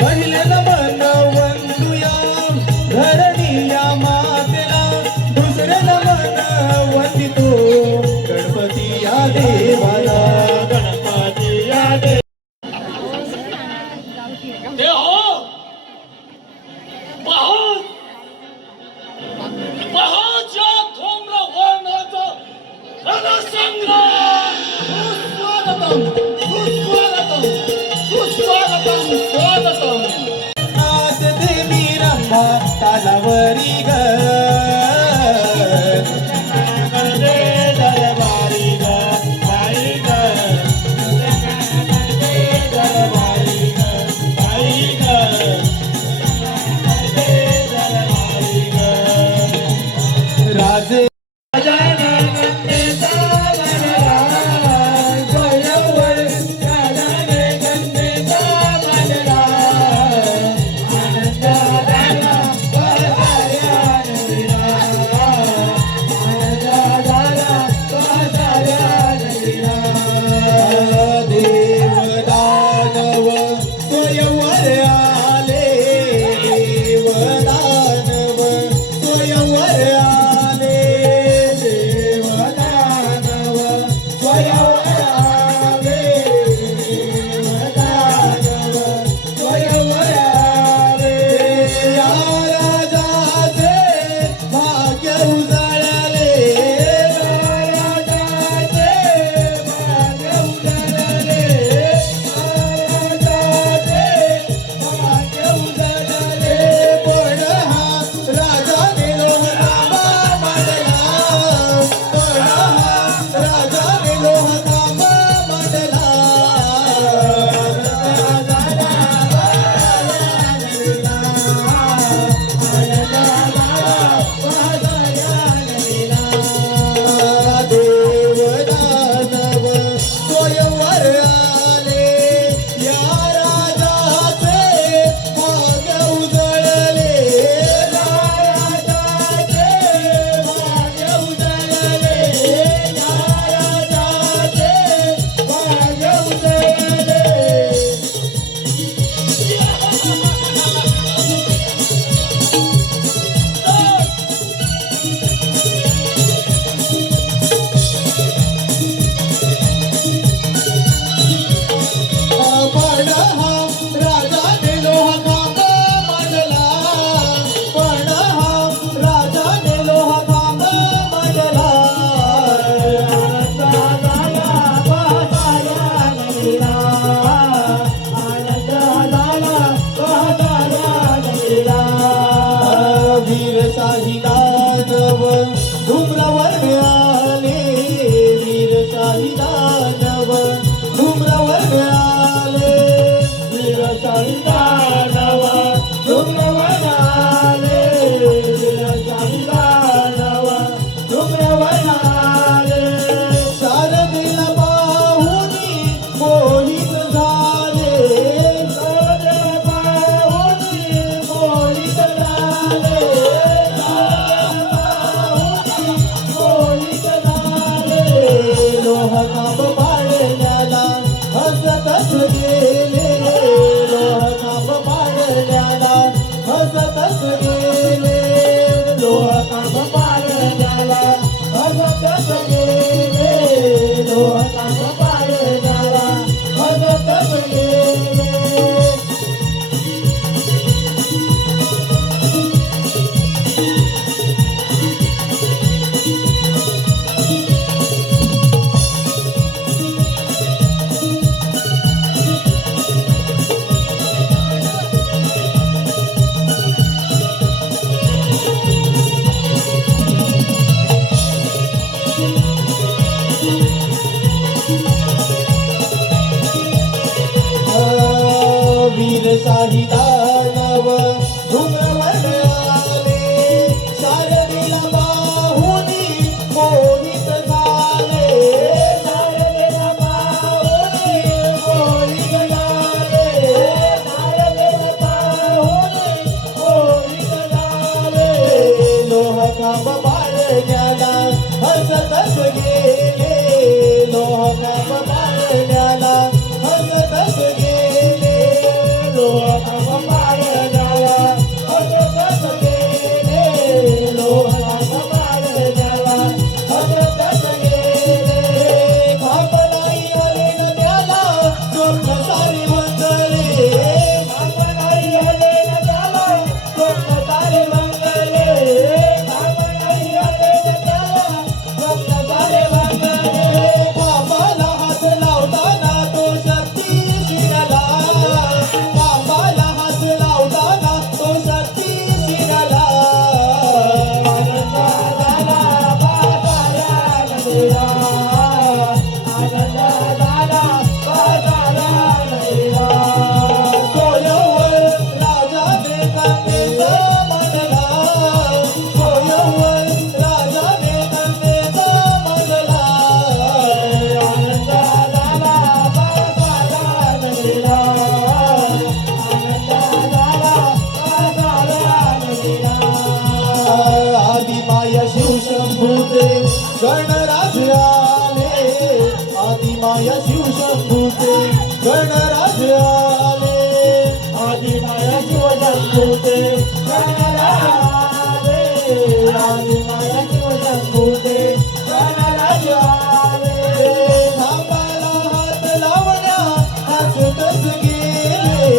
पहिले नमन वंदुया धरणीया मातेला, दुसरे नमन वंदितो गणपती या देवाला, गणपती या आज देवी रंभा तालावरी ग करदे दरबारी ग बाई ग करदे दरबारी ग बाई ग करदे दरबारी ग राजे काही दानव धुम्रवडयाले शारदेला बाहुनी मोहित झाले शारदेला बाहुनी मोहित झाले शारदेला बाहुनी मोहित झाले लोहखांब पाळण्याला हसतच गेले लोहखांब पाळण्याला हसतच गेले लोहखांब गणराज आले आदिमाया शिवशंभूते गणराज आले आदिमाया शिवशंभूते गणराज आले खांबाला हात लावण्या हसतच गेले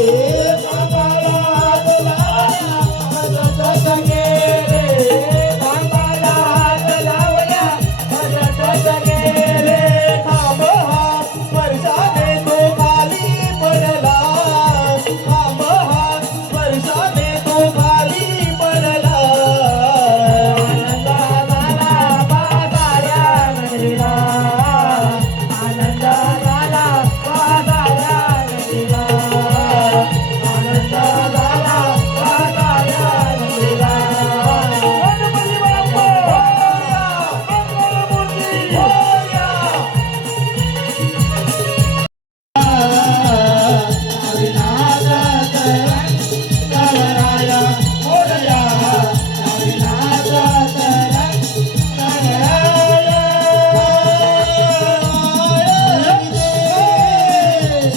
खांबाला हात लावण्या हसतच गेले खांबाला हात लावण्या हसतच गेले खांब हा स्पर्शाने तो खाली पडला खांब हा स्पर्शाने तो खाली पडला आनंद झाला बाजाऱ्या नगरीला आनंद झाला बाजाऱ्या नगरीला आनंद झाला बाजाऱ्या नगरीला गणपती बाप्पा मंगलमूर्ती अविनाश गणराया मोरया अविनाश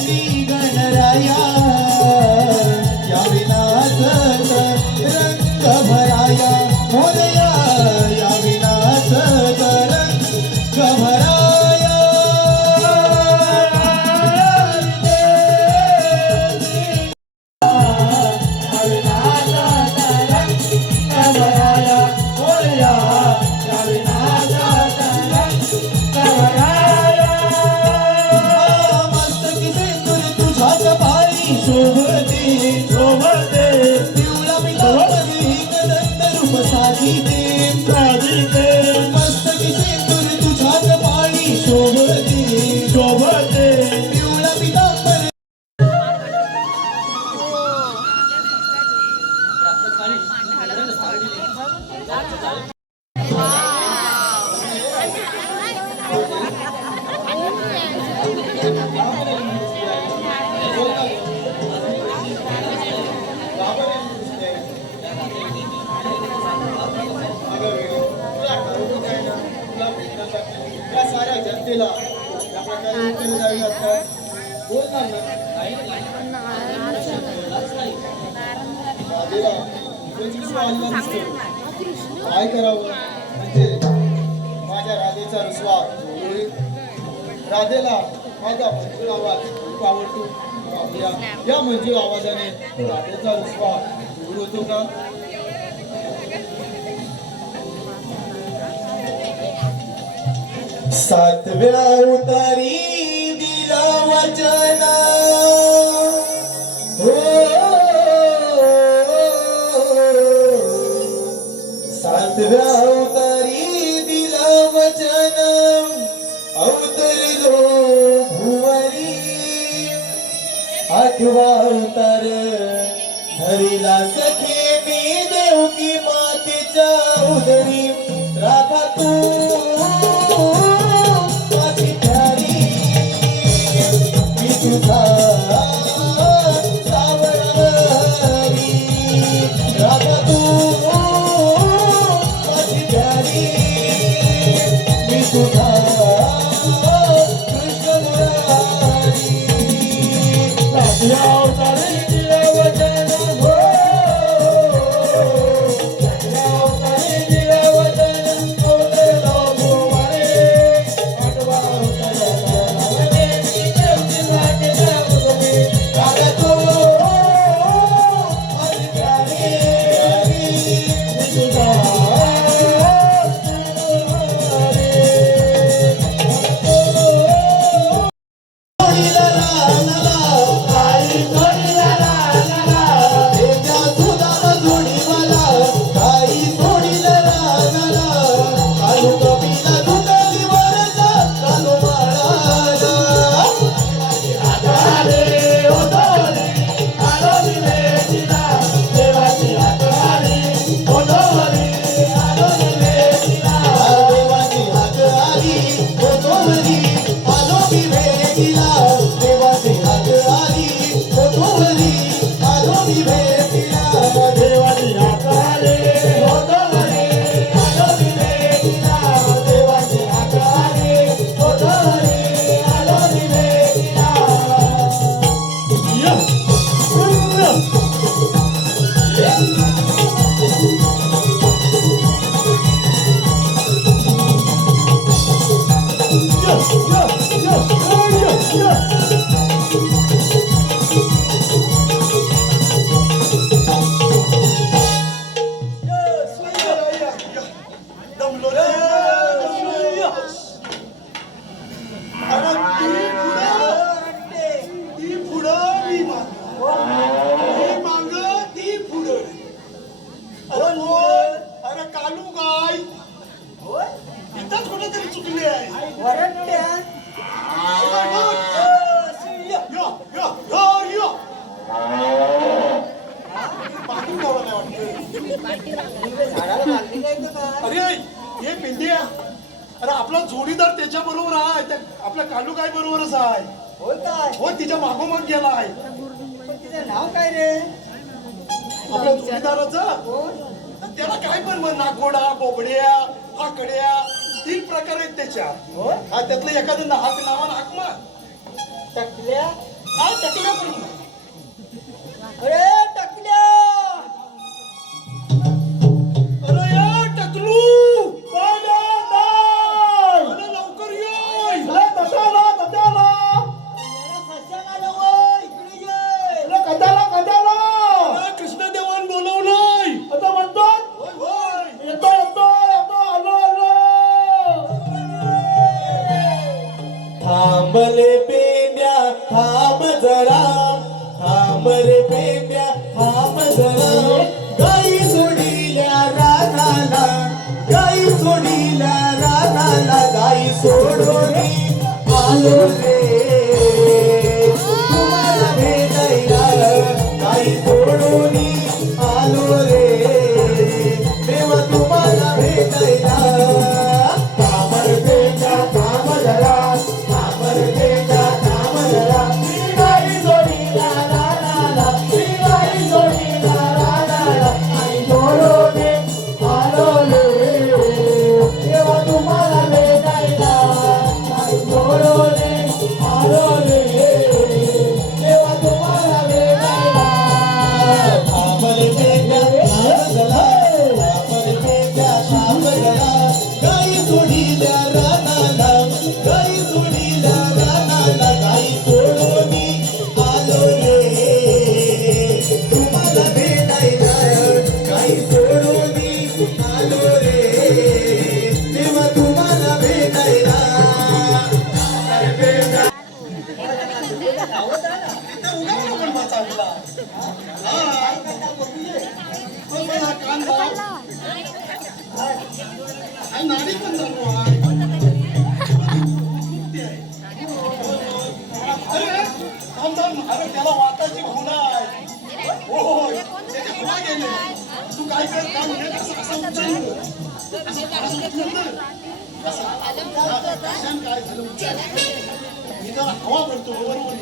श्री गणराया या विनाशक रंग भराया मोरया या विनाशक रंग भराया मस्तकी सिंदूर तुझ्या कपाळी शोभते शोभते पिवळा पितांबरी कदंत रूप साधिते मस्तकी सिंदूर तुझ्या कपाळी शोभते शोभते पिवळा पितांबरी या साऱ्या जनतेला या प्रकारे केले जावे असतात बोलणार राधेला पंचवीस वाजला दिसतो काय करावं म्हणजे माझ्या राधेचा रुसवा होईल राधेला माझा मंजूळ आवाज खूप आवडतो पाहूया या मंजूळ आवाजाने राधेचा रुसवा दूर होतो का सातव्या उतारी दिला वचन हो सातव्या उतारी दिला वचन अवतरलो भुवरी आठवा उतार धरिला सखे मी देवकी मातेच्या उदरी राधा तू माझी प्यारी मी तुझा सावळी राधा तू माझी प्यारी मी तुझा कृष्ण मुरारी या अवतारी दिलं वचन हो झाडाला बांधली काय तर काय? अरे हे पिंट्या, अरे आपला जोडीदार त्याच्या बरोबर आहे, आपल्या कालू काय बरोबरच आहे. होय काय? हो तिच्या मागोमाग गेलाय पण तिचं नाव काय रे? आपल्या जोडीदाराचं. कोण? त्याला काय पण म्हण, नागोडा, बोबड्या, आकड्या, 3 प्रकार आहेत त्याच्या. होय? हा त्यातलं एखादं नावानं हाक मार. टकल्या? हा त्यातलं पण म्हण. अरे टकल्या! अरे या टकलू, अरे लवकर ये. याला सश्याला नवं, इकडे ये. अरे कृष्णदेवान बोलवलंय. होय होय. थांबले पेंड्या थांब जरा, थांब रे पेंड्या थांब जरा. गाई सोडील्या रानाला, गाई सोडील्या रानाला, गाई सोडून आलो रे तुम्हाला भेटायला. गाई सोडून आलो रे देवा तुम्हाला भेटायला. थांब रे पेंड्या थांब जरा, थांब रे पेंड्या थांब जरा. गाई सोडील्या रानाला, गाई सोडील्या रानाला, गाई सोडून आलो रे देवा तुम्हाला भेटायला. गाई सोडून आलो रे देवा तुम्हाला भेटायला. थांब रे पेंड्या थांब जरा, थांब रे पेंड्या थांब जरा. गाई सोडील्या रानाला, गाई सोडील्या रानाला, गाई सोडून आलो रे तुम्हाला भेटायला. गाई सोडून आलो रे तेव्हा तुम्हाला भेटायला. इथं उगा पण वाचा आपला. हा. हो, मला कान लाव. आणि नाडी पण चालू आहे. अरे थांब थांब, अरे त्याला वाटाची भावना आहे. होय त्याच्या खुणा गेले. तू काय कर, काम हे कसं असं उचल. असं उचल. असं. कशानं काय झालं उचल. मी जरा हवा भरतो बरोबर आहे.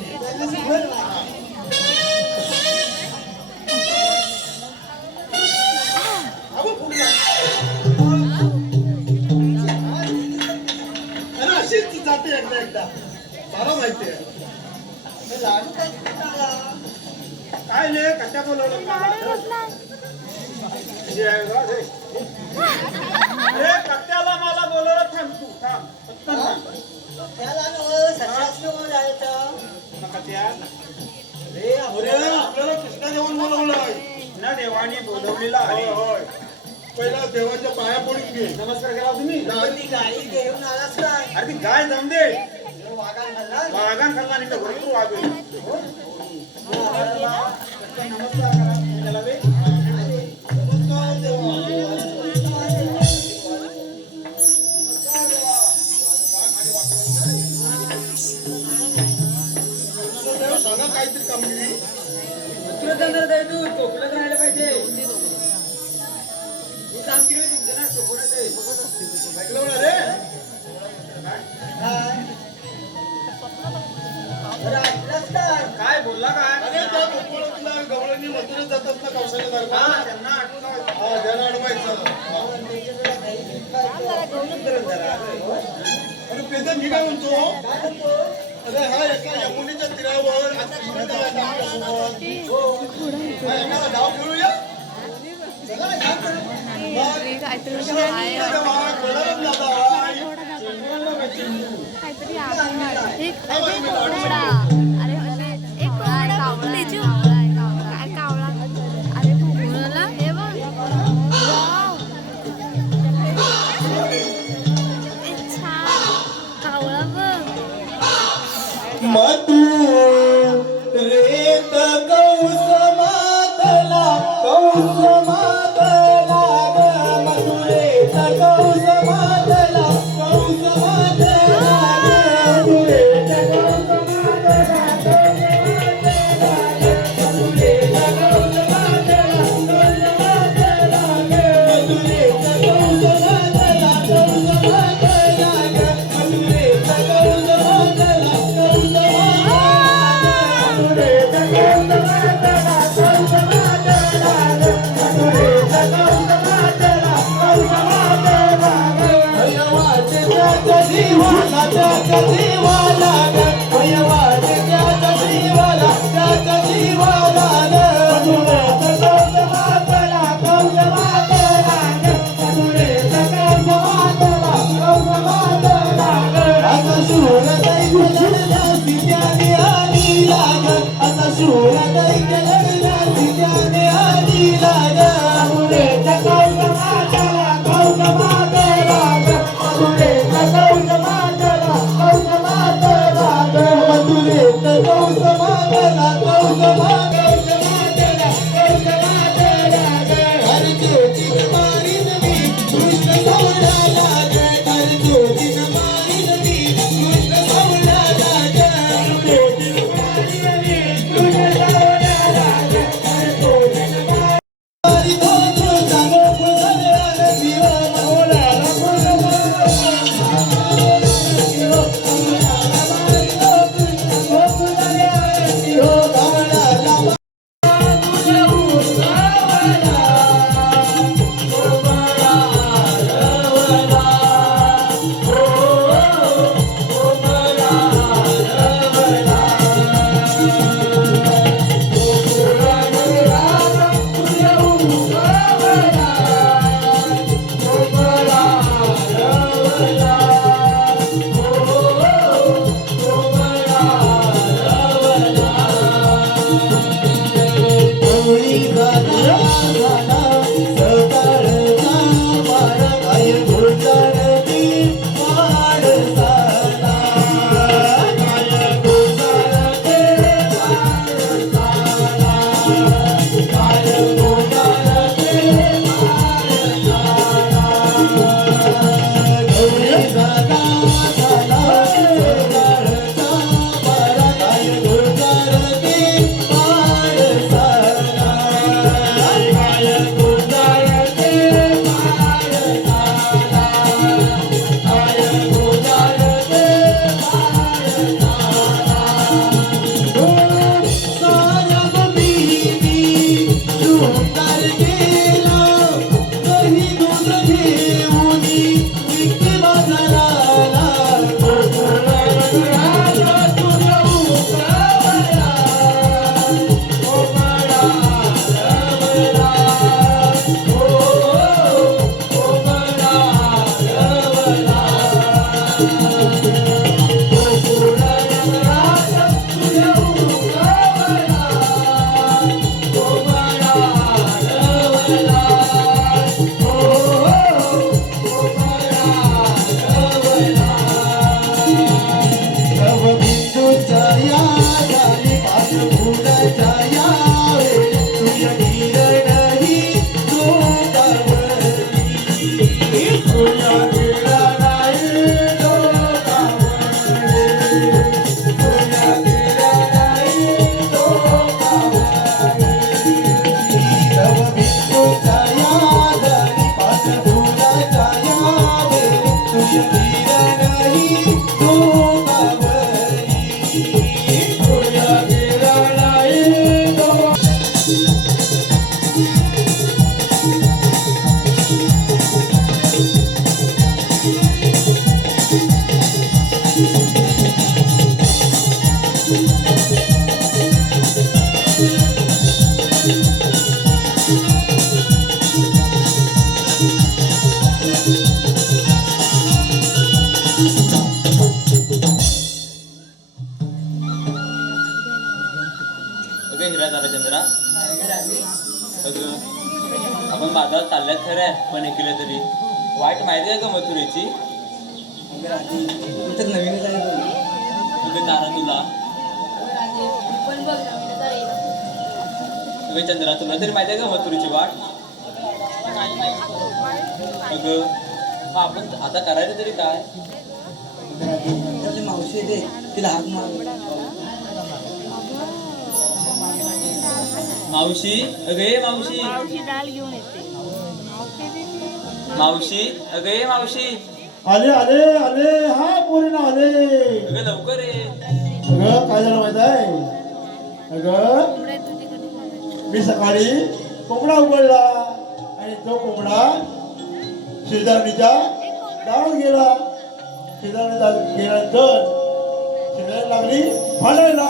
हवा फुगला. अरे अशीच ती जाते एकदा मला माहिती आहे. लाडू काय झाला? काय नाही कशा बोलवलं अरे कट्ट्याला मला बोलवलं. थांब तू थांब. त्याला नवं सशासनं जायचं. अरे आपल्याला कृष्णदेवान बोलवलंय ना देवाने बोलवलेला आहे. होय. पहिला देवाच्या पाया पडून घे. नमस्कार केला तुम्ही. ती गाडी घेऊन आलास काय? अरे ती गाय जाऊन दे. वागान खाल्ला? वाघान खाल्ला आणि भरपूर वागेल. नमस्कार करा त्याला बे. सांगा काहीतरी कामगिरी. चोपडत राहायला पाहिजे. ही कामगिरी तुमच्या ना चोपडत आहे. ऐकलं ना रे. काय? अरे ऐकलंस काय? काय बोलला काय? अरे त्या गोकुळातल्या गवळणी मथुरेत जातात ना कौशल्य हा दरबार. त्यांना आठवलं. हा त्याला अडवायचं. त्याच्याकडे काही घेतलं अरे पेदर मी काय म्हणतो, काय म्हणतो? अरे हा एका यमुनेच्या तीरावर आज कृष्णदेव आहेत आपल्यासोबत. हा एखादा डाव खेळूया. चला, या करू. मग कृष्णदेव आहे, बलराम दादा आहे. काहीतरी अरे एक कावळा काय कावळा अरे भोगळला हे बघ वाव छान कावळा बघ मधु रेत कौस मातला, कौस मातला ग. मधु रेत कौस मातला, कौस मातला ग. मधु रेत कौस मातला, कौस मातला ग. मधु रेत कौस मातला, कौस मातला झाला सकाळचा वारा काय घुसळती माणसाला काय घुसळते माणसाला काय घुसळते माणसाला गौरी सदा झाला सकाळचा वारा काय घुसळती माणसाला काय घुसळते माणसाला काय घुसळते साऱ्या बीबी सुंदर गेला कही दूध घेऊन विकते बाजाराला गोकुळाला तुझ्या उकावळा कोमळा रवला हो कोमळा रवला गोकुळाला तुझ्या उकावळा कोमळा रवला हो कोमळा रवला नव बिंदूच्या या झाली पाच फुलाच्या यावे तुझ्या किरणही डोकावली तुझ्या किरणाई डोकावली तुझ्या किरणाई डोकावली नव बिंदूच्या या झाली पाच फुलाच्या यावे तुझ्या किरणही डोकावली तुझ्या किरणाई डोकावली अगं हिरा झाला चंद्रा अगं आपण बाजारात चालल्यात खरं आहे पण ऐकलं तरी वाईट माहिती आहे का मथुरेची नवीन अगं तारा तुला अगं चंद्रा तुला तरी माहिती आहे का मथुरेची वाट अगं मग आपण आता करायचं तरी काय मावशी दे तिला हाक मार मावशी अगं ये मावशी डाळ घेऊन येते मावशी अगं ये मावशी आले आले आले हा पोरीनं आले अगं लवकर ये अगं काय झालं माहित आहे अगं मी सकाळी कोंबडा उघडला आणि तो कोंबडा शेजारणीच्या दारात गेला शेजारणीच्या गेल्यानंतर शेजारी लागली फाडायला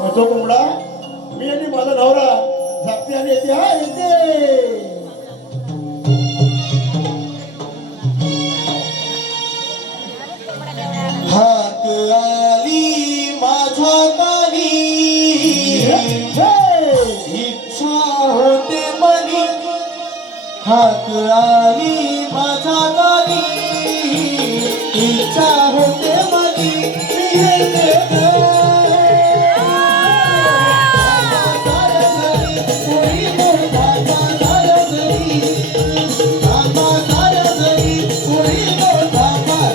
मग तो कोंबडा मी आणि माझा नवरा झाकते आणि येते हा येते हाक आली माझा कानी इच्छा होते मनी हाक आली माझा कानी इच्छा होते मनी मी येते ग. कोणी मोठा साऱ्या घरी कामा साऱ्या घरी कोणी मोठा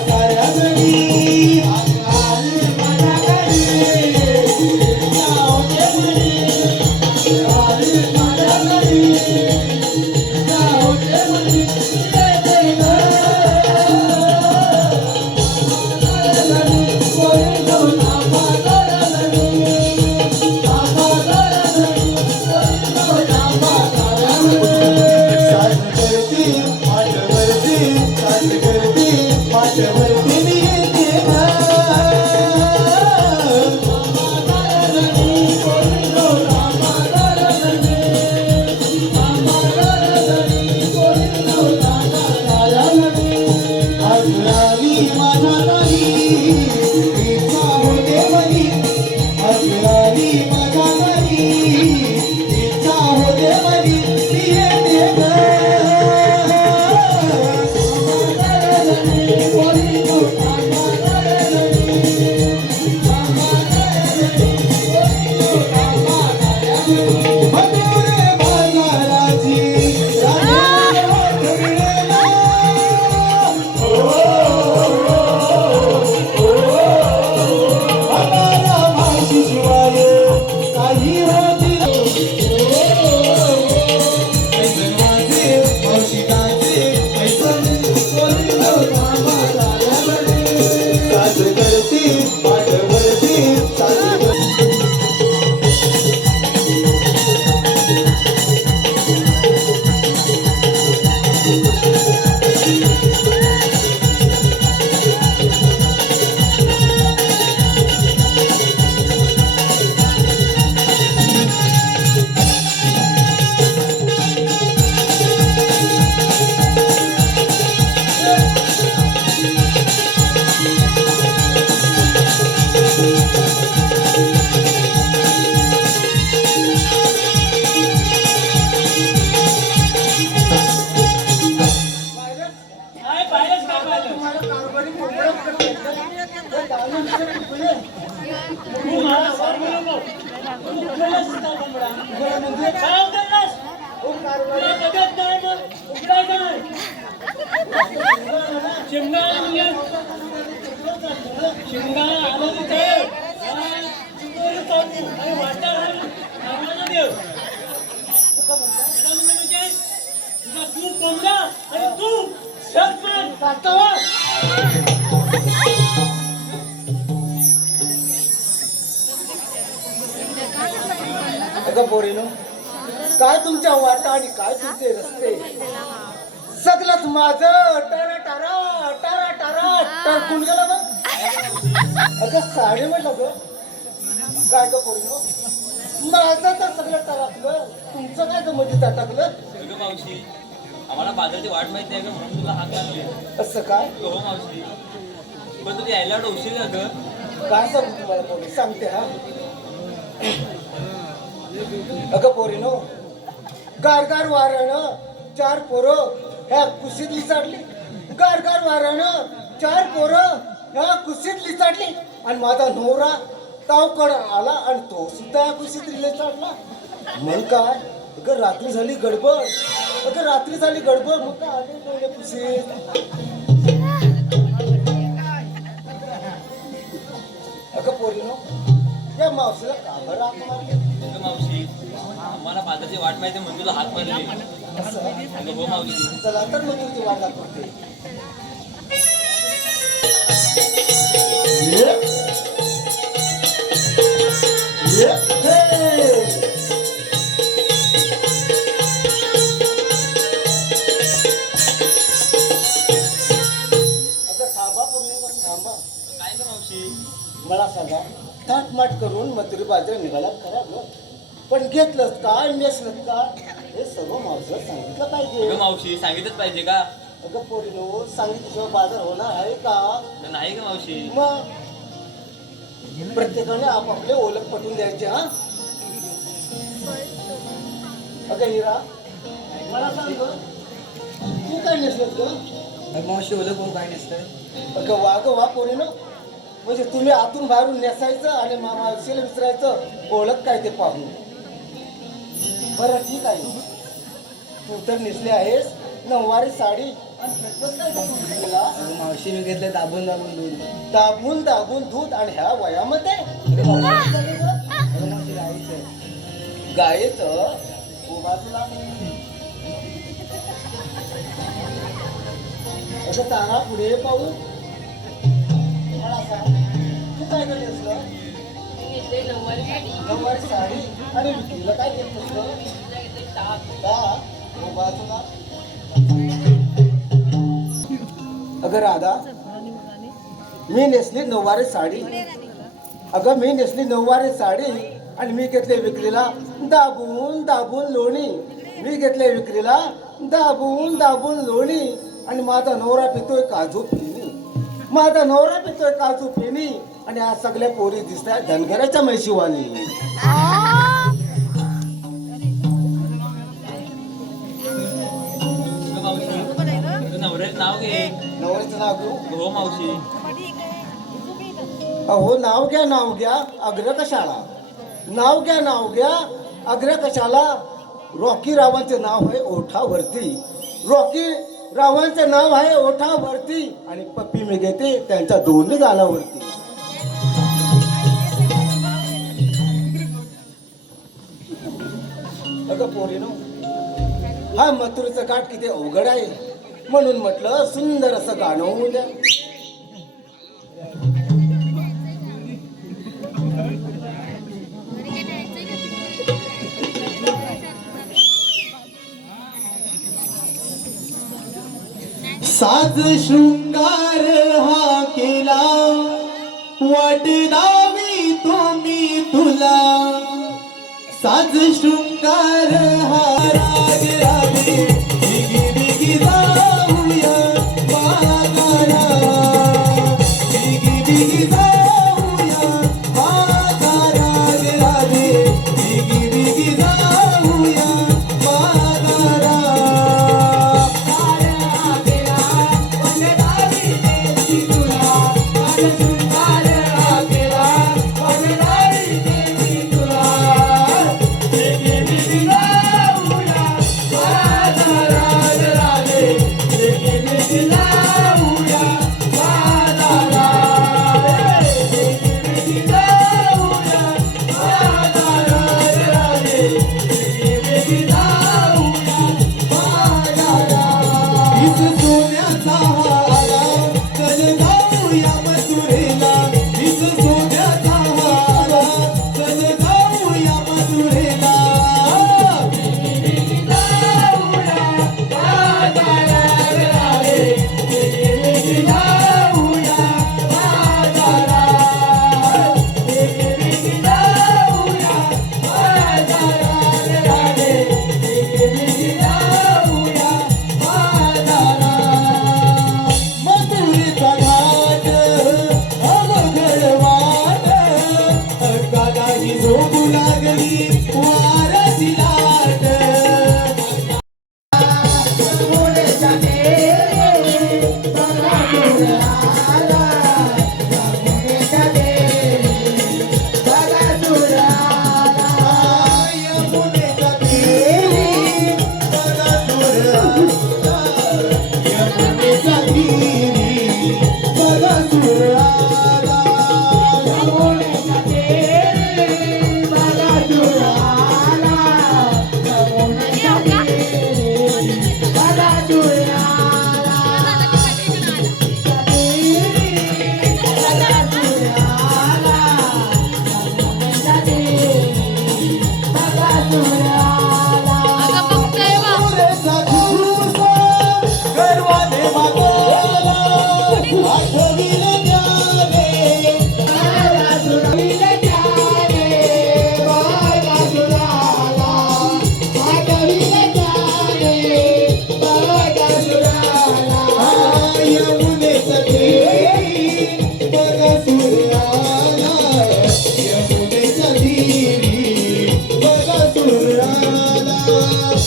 साऱ्या घरी इच्छा होते कोंबड्या आणि तू शेतकरी कास्तवा. अगं पोरीनो, काय तुमच्या वाटा आणि काय तुमचे रस्ते सगळंच माझं टारा टारा टारा टारा टरकून गेलं बघ. अगं साडे म्हटलं ग काय ग पोरीनो, माझं तर सगळं टरकलं, तुमचं काय ग मध्ये टाकलं. अगं मावशी, आम्हाला बाजारची वाट माहित नाही का म्हणून तुला हाक लागली. असं काय हो मावशी, पण तुला यायला एवढं उशीर का ग? काय सांगू तुम्हाला पोरी, सांगते हा. अगं पोरीनो, गारगार वाऱ्यानं 4 पोरं ह्या कुशीत लिचाडली. गारगार वाऱ्यानं 4 पोरं ह्या कुशीत लिचाडली आणि माझा नवरा तावकड आला आणि तो सुद्धा या कुशीत लिचाडला. मग काय अगं रात्री झाली गडबड, अगं रात्री झाली गडबड, मग काय आले पहिले कुशीत. अगं पोरीनो, या मावशीला का बरं हाक मारली. अगं मावशी, आम्हाला बाजारची वाट माहिती म्हणून तुला हाक मारली. असं अगं हो मावशी. चला तर मग तुझी वाट दाखवते. आता थांबा पूर्ण थांबा. काय ग मावशी? मला सांगा, थाटमाट करून मथुरी बाजार निघाला खरा ग, पण घेतलंच काय नेसलंच का हे सर्व मावशीला सांगितलं पाहिजे. अगं मावशी, सांगितलंच पाहिजे का? अगं पोरीनो, सांगितल्याशिवाय बाजार होणार आहे का. तर नाही ग मावशी. मग प्रत्येकाने आपापले ओळख पटवून द्यायचे. हा अगं हिरा, मला सांग ग, तू काय नेसलत ग. मावशी ओळख कोण काय नसतं. अगं वा पोरीनो, म्हणजे तुम्ही आतून बाहेरून नेसायचं आणि मावशीला विचारायचं ओळख काय ते पाहून. बरं ठीक आहे, तू तर नेसली आहेस नऊवारी साडी आणि ब्रेकफास्ट काय करून घेतलेला. मावशी मी घेतलं दाबून दाबून दूध. दाबून दाबून दूध आणि ह्या वयामध्ये मावशी गाईचं. गायचं बाजूला. असं तारा पुढे पाहू. मला सांग, तू काय करत असलं. नऊवारी साडी आणि विक्रीला काय देत असलं. बाजूला. अगं राधा, मी नेसली नऊवारी साडी. अगं मी नेसली नऊवारी साडी आणि मी घेतले विक्रीला दाबून दाबून लोणी. मी घेतले विक्रीला दाबून दाबून लोणी आणि माझा नवरा पितोय काजू पिणी. माझा नवरा पितोय काजू पिणी आणि आज सगळ्या पोरी दिसतात धनगराच्या म्हैशीवाली. अगं मावशी, तुझं नवऱ्याचं नाव घे. नवऱ्याचं नाव घेऊ. हो मावशी. अहो नाव घ्या अग्र कशाला. नाव घ्या अग्र कशाला. रॉकी रावांचे नाव आहे ओठावरती. रॉकी रावांचे नाव आहे ओठावरती आणि पप्पी मी घेते त्यांच्या दोन्ही गालावरती. अगं पोरीनो, हा मथुरेचं काठ किती अवघड आहे म्हणून म्हटलं सुंदर असं गाणं होऊ द्या. साज शृंगार हा केला वाट नावी तुम्ही तुला. साज शृंगार हा राग रागे बिगी बिगी जाऊया बाजारा. बिगी बिगी जाऊया बाजारा रागे बिगी बिगी जाऊया बाजारा. तुला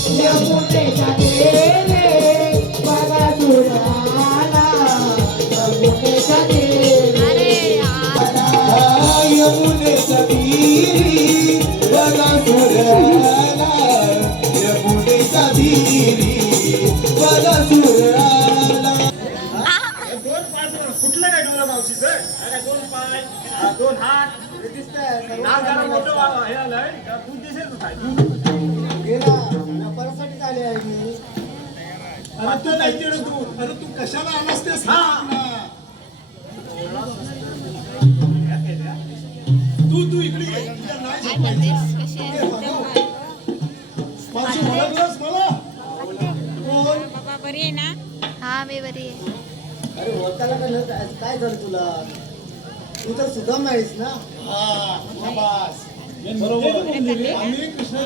यमुनेच्या तीरे बगासूर आला, यमुनेच्या तीरे. अरे यार यमुनेच्या तीरी बगासूर आला, यमुनेच्या तीरी बगासूर आला. दोन पाय कुठलं काय डोळा मावशीचं अरे दोन पाय दोन हात नाक जरा मोठं हे आलंय दूध दिसेल काय परसाठी आले आहे मी. अरे तू नाही तिकडे दूध अरे तू कशाला आलास ते हा. तू इकडे ये. तुला नाही काय झोपायचं. करतेस कशी आहे मावशी ओळखलंस मला कोण? बरी आहे ना हा मी बरी आहे अरे होताला काय झालं तुला तू तर सुद्धा नाहीस ना हा शाबास. बरोबर आम्ही कृष्ण